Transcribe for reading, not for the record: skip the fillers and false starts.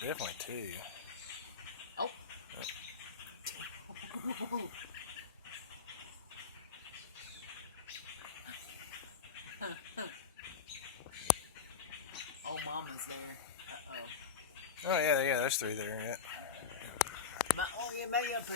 definitely two. Oh. Oh, Mama's there. Uh-oh. Oh yeah, there's three there. Yeah. Oh, yeah, maybe up